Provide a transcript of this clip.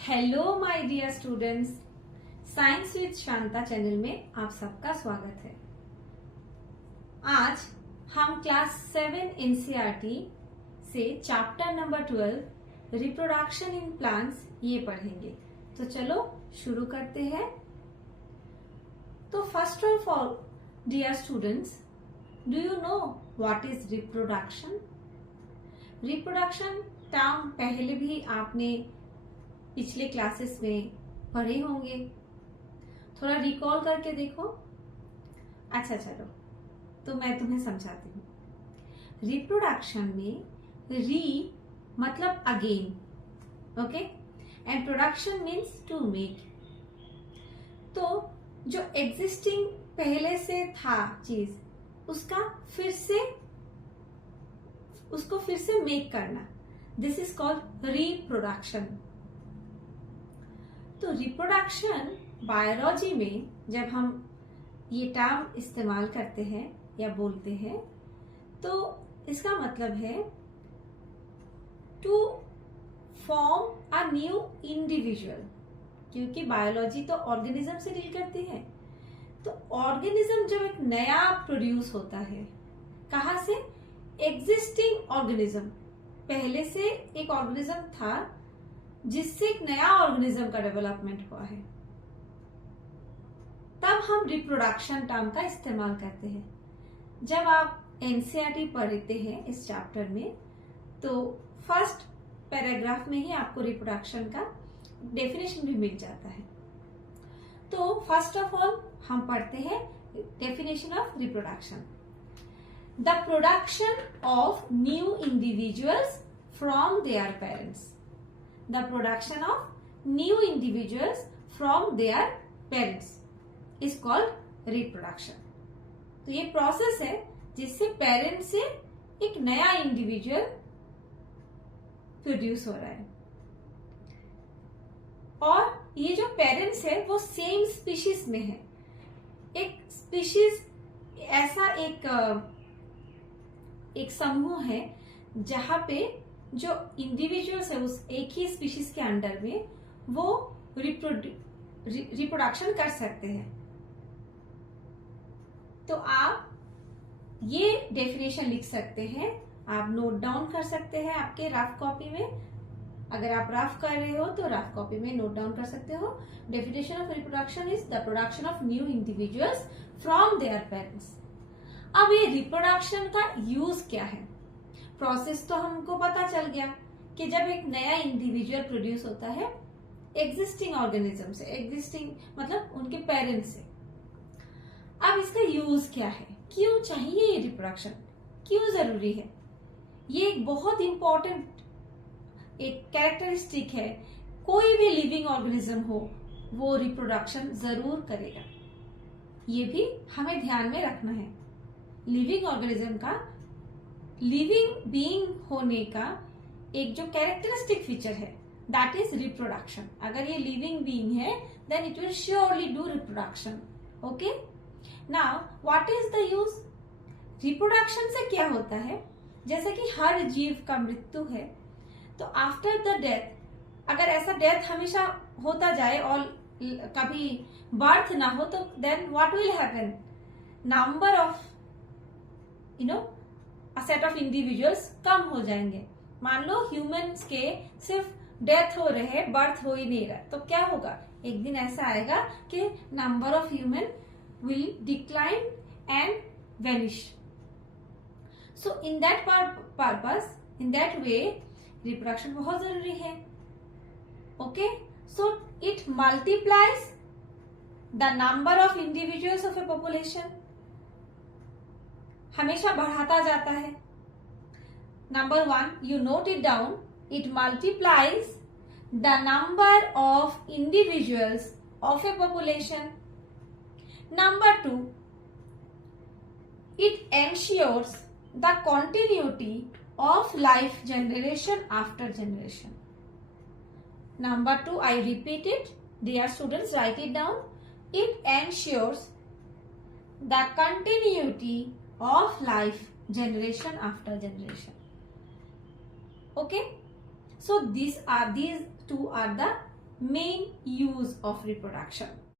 Hello my dear students, science with Shanta channel में आप सबका स्वागत है। आज हम क्लास 7 एनसीईआरटी से chapter number 12 reproduction in plants ये पढ़ेंगे। तो चलो शुरू करते हैं। तो first of all dear students, do you know what is reproduction? Reproduction term पहले भी आपने पिछले क्लासेस में पढ़े होंगे। थोड़ा रिकॉल करके देखो। अच्छा चलो, तो मैं तुम्हें समझाती हूँ। रिप्रोडक्शन में री मतलब again, okay, and production means to make. तो जो एग्जिस्टिंग पहले से था चीज, उसको फिर से मेक करना, दिस इज कॉल्ड रिप्रोडक्शन। तो रिप्रोडक्शन बायोलॉजी में जब हम ये टर्म इस्तेमाल करते हैं या बोलते हैं, तो इसका मतलब है to form a new individual. क्योंकि बायोलॉजी तो ऑर्गेनिज्म से डील करती है, तो ऑर्गेनिज्म जब एक नया प्रोड्यूस होता है, कहाँ से? Existing organism. पहले से एक ऑर्गेनिज्म था जिससे एक नया ऑर्गेनिज्म का डेवलपमेंट हुआ है, तब हम रिप्रोडक्शन टर्म का इस्तेमाल करते हैं। जब आप एनसीईआरटी पढ़ते हैं इस चैप्टर में, तो फर्स्ट पैराग्राफ में ही आपको रिप्रोडक्शन का डेफिनेशन भी मिल जाता है। तो फर्स्ट ऑफ ऑल हम पढ़ते हैं definition of reproduction. The production of new individuals from their parents. The production of new individuals from their parents is called reproduction. तो ये प्रोसेस है जिससे पेरेंट से एक नया इंडिविजुअल प्रोड्यूस हो रहा है, और ये जो पेरेंट्स है वो सेम स्पीशीज में है। एक स्पीशीज ऐसा एक समूह है जहां पे जो इंडिविजुअल्स है उस एक ही स्पीशीज के अंडर में वो रिप्रोडक्शन कर सकते हैं। तो आप ये डेफिनेशन लिख सकते हैं, आप नोट डाउन कर सकते हैं आपके रफ कॉपी में। अगर आप रफ कर रहे हो तो रफ कॉपी में नोट डाउन कर सकते हो। Definition of reproduction is the production of new individuals from their parents. अब ये रिप्रोडक्शन का यूज क्या है? प्रोसेस तो हमको पता चल गया कि जब एक नया इंडिविजुअल प्रोड्यूस होता है एग्जिस्टिंग ऑर्गेनिज्म से, एग्जिस्टिंग मतलब उनके पेरेंट्स से। अब इसका यूज क्या है? क्यों चाहिए ये रिप्रोडक्शन? क्यों जरूरी है? ये एक बहुत इंपॉर्टेंट एक कैरेक्टरिस्टिक है। कोई भी लिविंग ऑर्गेनिज्म हो वो रिप्रोडक्शन जरूर करेगा, ये भी हमें ध्यान में रखना है। लिविंग ऑर्गेनिज्म का, लिविंग बीइंग होने का एक जो कैरेक्टरिस्टिक फीचर है, दैट इज रिप्रोडक्शन। अगर ये लिविंग बीइंग है then it will surely do reproduction. Okay, now what is the use? Reproduction से क्या होता है? जैसे कि हर जीव का मृत्यु है, तो आफ्टर द डेथ, अगर ऐसा डेथ हमेशा होता जाए और कभी बर्थ ना हो, तो then what will happen? Number of set of individuals कम हो जाएंगे। मान लो ह्यूमंस के सिर्फ डेथ हो रहे हैं, बर्थ हो ही नहीं रहा, तो क्या होगा? एक दिन ऐसा आएगा कि number of human will decline and vanish. So in that purpose, in that way reproduction बहुत जरूरी है। Okay, so it multiplies the number of individuals of A population, हमेशा बढ़ाता जाता है। Number 1, you note it down, it multiplies the number of individuals of A population. Number 2, it ensures the continuity of life generation after generation. Number 2, I repeat it, dear students, write it down. It ensures the continuity of life generation after generation. Okay, so these two are the main use of reproduction.